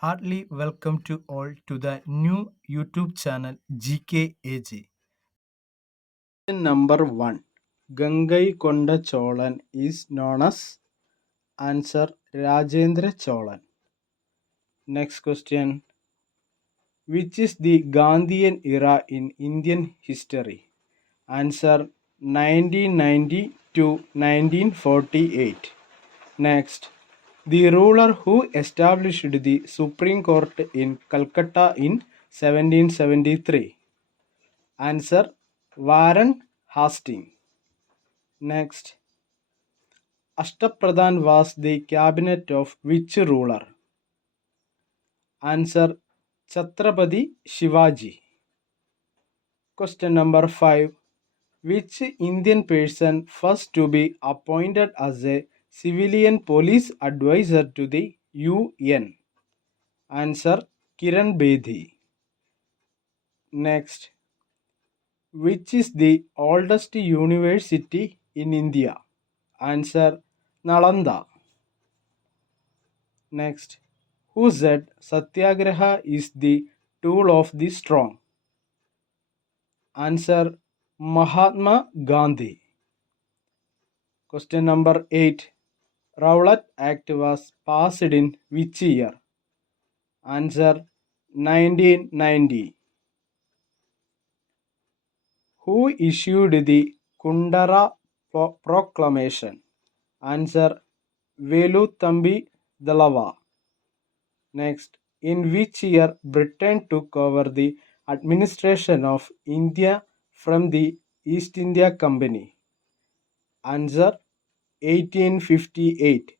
Heartily welcome to all to the new YouTube channel GKAG. Question number 1. Gangai Konda Cholan is known as answer Rajendra Cholan. Next question. Which is the Gandhian era in Indian history? Answer 1990 to 1948. Next. The ruler who established the Supreme Court in Calcutta in 1773. Answer Warren Hastings. Next. Ashtapradhan was the cabinet of which ruler? Answer Chhatrapati Shivaji. Question number 5. Which Indian person first to be appointed as a civilian police advisor to the UN? Answer Kiran Bedi. Next. Which is the oldest university in India? Answer Nalanda. Next. Who said Satyagraha is the tool of the strong? Answer Mahatma Gandhi. Question number 8. Rowlatt Act was passed in which year? Answer 1990. Who issued the Kundara Proclamation? Answer Veluthambi Dalava. Next, in which year Britain took over the administration of India from the East India Company? Answer 1858.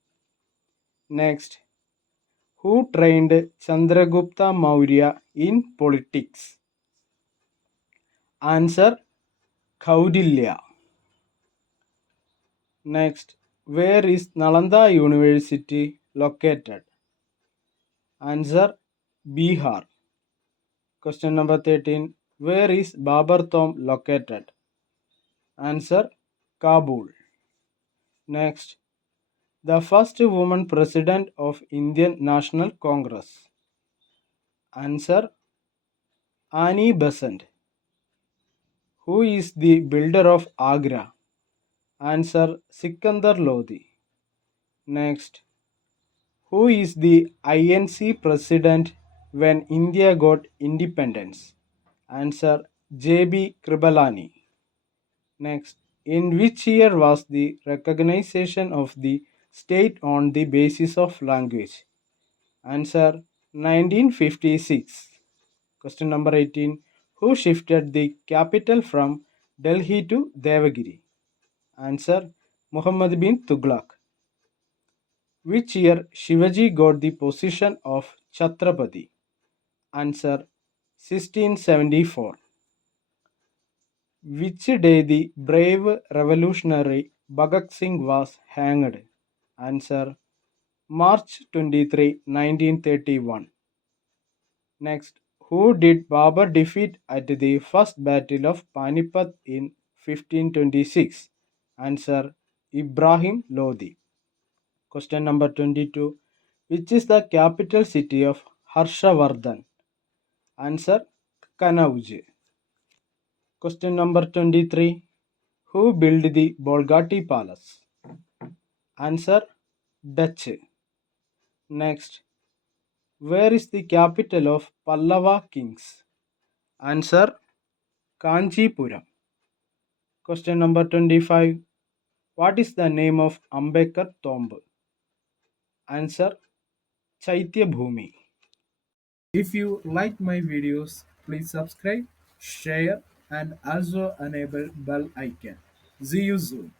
Next, who trained Chandragupta Maurya in politics? Answer Kaudilya. Next, where is Nalanda University located? Answer Bihar. Question number 13. Where is Babar Tomb located? Answer Kabul. Next, the first woman president of Indian National Congress. Answer Annie Besant. Who is the builder of Agra? Answer Sikandar Lodi. Next, who is the INC president when India got independence? Answer J.B. Kripalani. Next, in which year was the recognition of the state on the basis of language? Answer 1956. Question number 18. Who shifted the capital from Delhi to Devagiri? Answer Muhammad bin Tughlaq. Which year Shivaji got the position of Chhatrapati? Answer 1674. Which day the brave revolutionary Bhagat Singh was hanged? Answer March 23, 1931. Next, who did Babur defeat at the first battle of Panipat in 1526? Answer Ibrahim Lodi. Question number 22. Which is the capital city of Harshavardhan? Answer Kanauj. Question number 23. Who built the Bolgati Palace? Answer Dutch. Next, where is the capital of Pallava kings? Answer Kanchipuram. Question number 25. What is the name of Ambedkar tomb? Answer Chaitya Bhumi. If you like my videos, please subscribe, share, and also enable bell icon. See you soon.